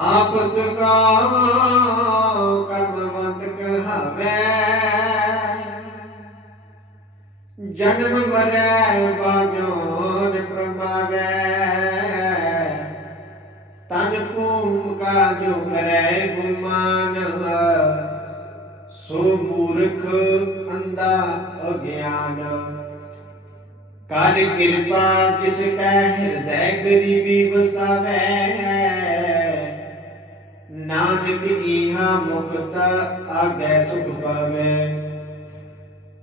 ਆਪਸ ਕਾ ਕਰਮਵੰਤ ਕਹਾਵੇ। ਜਨਮ ਮਰੈ ਬਾਝੋਂ ਪ੍ਰਮਾਵੇ ਤਨ ਕੂਮ ਕਾ ਜੋ ਕਰੈ ਗੁਮਾਨ ਸੋ ਮੂਰਖ ਅੰਦਾ ਅਗਿਆਨ। ਕਰ ਕਿਰਪਾ ਜਿਸ ਕੈ ਹਿਰਦੈ ਗਰੀਬੀ ਵਸਾਵੇ। ਨਾਨਕ ਈਹਾ ਮੁਕਤ ਆਗੈ ਸੁਖ ਪਾਵੇ।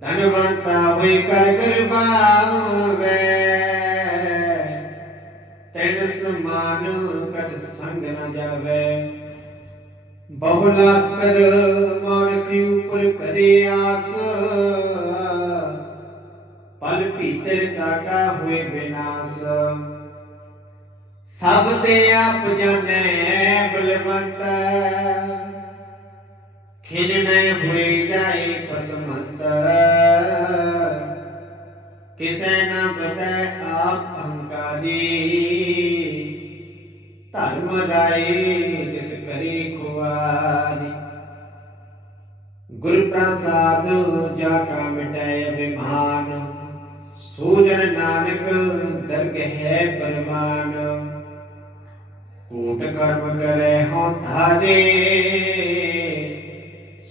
ਧਨਵੰਤਾ ਹੋਇ ਕਰ ਗਰਬਾਵੇ ਤੈਨ ਸਮਾਨ ਕਛ ਸੰਗ ਨ ਜਾਵੇ। ਬਹੁਲਾਸ ਕਰ ਮਾਨਕ ਉਪਰ ਕਰੇ ਆਸ। ਪਲ ਭੀਤਰ ਕਾਟਾ ਹੋਏ ਬਿਨਾਸ਼। ਸਭ ਤੇ ਆਪ ਜਾਣੈ ਬਲਵੰਤ। ਖਿਨ ਮੈਂ ਹੋਏ ਜਾਏ ਪਸਮੰਤ ਕਿਸੈ ਨਾ ਬਤੈ ਆਪ ਅਹੰਕਾਰੀ। ਧਰਮ ਰਾਏ ਜਿਸ ਕਰੀ ਖੁਆਰੀ। ਗੁਰ ਪ੍ਰਸਾਦ ਜਾ ਕਾ ਮਿਟੈ ਅਭਿਮਾਨ। ਸੂਜਨ ਨਾਨਕ ਦਰਗਹਿ ਪਰਮਾਨ ਕੋਟ ਕਰਮ ਕਰੇ ਹਉ ਧਾਰੇ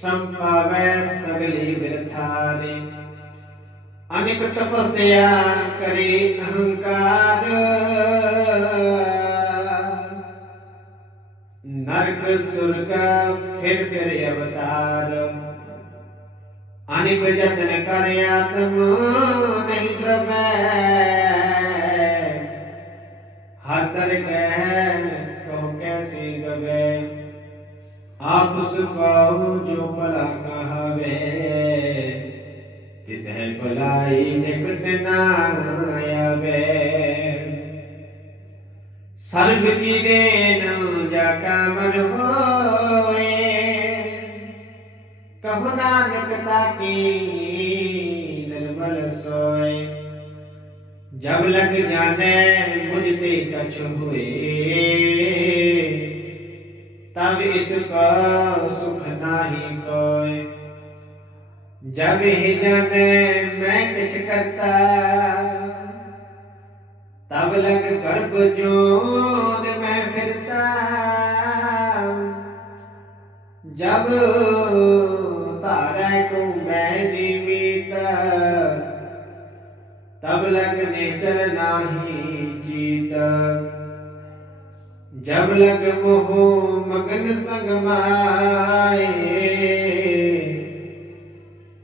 ਸੰਪਾਵੈ ਸਗਲੀ ਬਿਰਥਾਰੇ। ਅਨਿਕ ਤਪਸਿਆ ਕਰੇ ਅਹੰਕਾਰ। ਨਰਕ ਸੁਰਗ ਫਿਰ ਫਿਰ ਅਵਤਾਰ। ਅਨਿਕ ਜਤਨ ਕਰ ਆਤਮ ਆਪ ਸੁਕਾਉ ਜੋ ਭਲਾ ਕਹਾਵੇ ਤਿਸ ਹੈ ਭਲਾਈ ਨਿਕਟ ਨਾ ਆਵੇ। ਸਰਬ ਕੀ ਦੇਨ ਜਾ ਮਨ ਹੋਏ ਕਹੋ ਨਾਨਕ ਤਾਕੀ ਨਿਰਮਲ ਸੋਏ। ਜਬ ਲਗ ਜਾਣੇ ਮੁਝ ਤੇ ਕਛ ਹੋਏ। ਤਬ ਇਸ ਕਾ ਸੁਖ ਨਾਹੀ ਕੋਇ ਜਬ ਹੀ ਜਾਣੇ, ਮੈਂ ਕਿਛ ਕਰਤਾ। ਤਬ ਲਗ ਗਰਭ ਜੋਨ ਮੈਂ ਫਿਰਤਾ। ਜਬ ਤਾਰੇ ਕੋ ਮੈਂ ਜੀਵਿਤ, ਤਬ ਲਗ ਨੇਚਰ ਨਾਹੀ ਜੀਤ। ਜਬ ਲਗ ਸੰਗ ਮਾਏ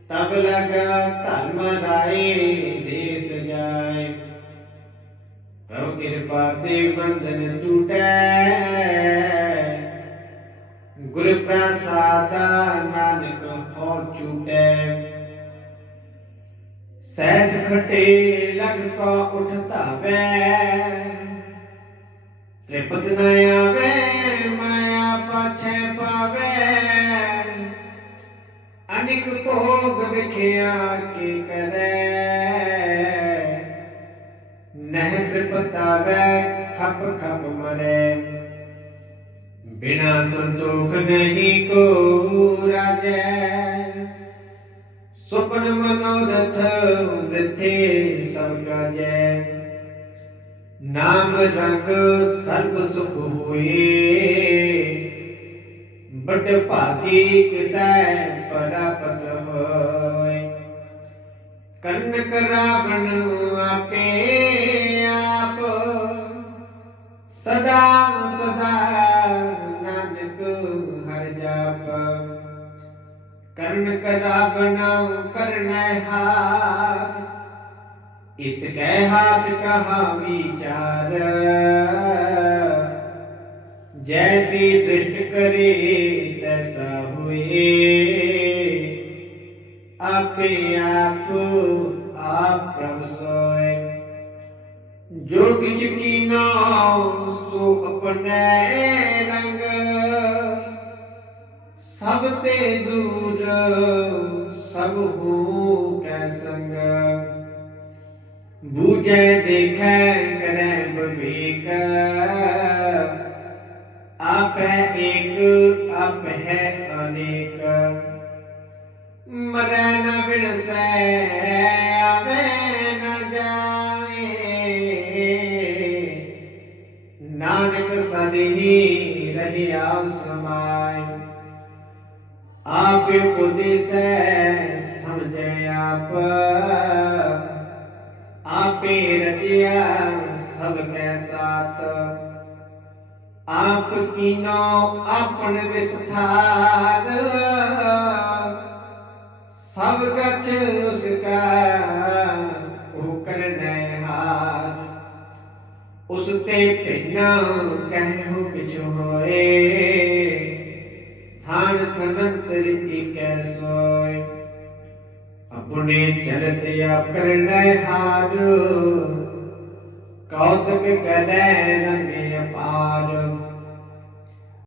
ਤਬ ਲਗਾ ਧਰਮ ਰਾਏ ਦੇਸ ਜਾਏ। ਪ੍ਰਭ ਕਿਰਪਾ ਤੇ ਬੰਧਨ ਟੂਟੈ। ਗੁਰ ਪ੍ਰਸਾਦਾ ਨਾਨਕ ਹੋ ਚੂਟੈ। ਸੈਸ ਖਟੇ ਲਗ ਕੋ ਉਠ ਧਾਵੈ। ਤ੍ਰਿਪਤ ਨ ਆਵੇ, ਮਾਇਆ ਪਾਛੈ ਪਾਵੇ। ਅਨਿਕ ਭੋਗ ਵਿਖਿਆ ਕੀ ਕਰੈ। ਨਹਿ ਤ੍ਰਿਪਤਾਵੈ ਖਪ ਖਪ ਮਰੇ। ਬਿਨਾ ਸੰਤੋਖ ਨਹੀਂ ਕੋ ਰਾਜੈ। ਸੁਪਨ ਮਨੋਰਥ ਵ੍ਰਿਥੇ ਸਭ ਕਾਜੈ ਨਾਮ ਰੰਗ ਸਰਬ ਸੁਖ ਹੋਏ। ਬਟ ਭਾਗੀ ਕਿਸੈ ਪਰਾਪਤ ਹੋਏ? ਕੰਨ ਕਰਾਵਣ ਆਪੇ ਆਪ, ਸਦਾ ਸਦਾ ਨਾਨਕ ਹਰ ਜਾਪ। ਕਰਨ ਕਰਾਵਣ ਕਰਨੈ ਹਾਰ, ਇਸ ਕੈ ਹਾਥ ਕਹਾ ਵਿਚਾਰ ਜੈਸੀ ਦ੍ਰਿਸ਼ਟ ਕਰੇ ਤੈਸਾ ਹੋਏ ਆਪੇ ਆਪ ਆਪ ਪ੍ਰਭ ਸੋਏ ਜੋ ਕਿਛ ਕੀਨਾ ਸੋ ਆਪਣੇ ਰੰਗ ਸਭ ਤੇ ਦੂਰ ਸਭ ਹੋ ਕੈ ਸੰਗ ਬੂਝੈ ਦੇਖੈ ਕਰੈ ਬਵੇਕ ਆਪ ਆਪ ਹੈ ਏਕ ਆਪ ਹੈ ਅਨੇਕ। ਮਰੈ ਨ ਬਿਨਸੈ ਆਵੇ ਨ ਜਾਏ ਨਾਨਕ ਸਦਹੀ ਰਹਿਆ ਸਮਾਈ ਆਪ ਉਪਦੇਸੈ ਸਮਝੈ ਆਪ। ਆਪੇ ਰਚਿਆ ਸਭ ਕੈ ਸਾਥ। ਆਪ ਕੀਨੋ ਆਪਨ ਵਿਸਥਾਰ। ਸਭ ਕਛ ਉਸ ਕਾ ਉਹ ਕਰਨੈ ਹਾਰ। ਉਸ ਤੇ ਭਿੰਨਾ ਕਹਿਓ ਕਿਛ ਹੋਏ ਥਾਨ ਥਨੰਤਰ ਏਕੈ ਸੋਇ ਆਪਣੇ ਚਰਤ ਆਪ ਕਰਨੈ ਹਾਰ। ਕੌਤਕ ਕਰੈ ਰਨੇ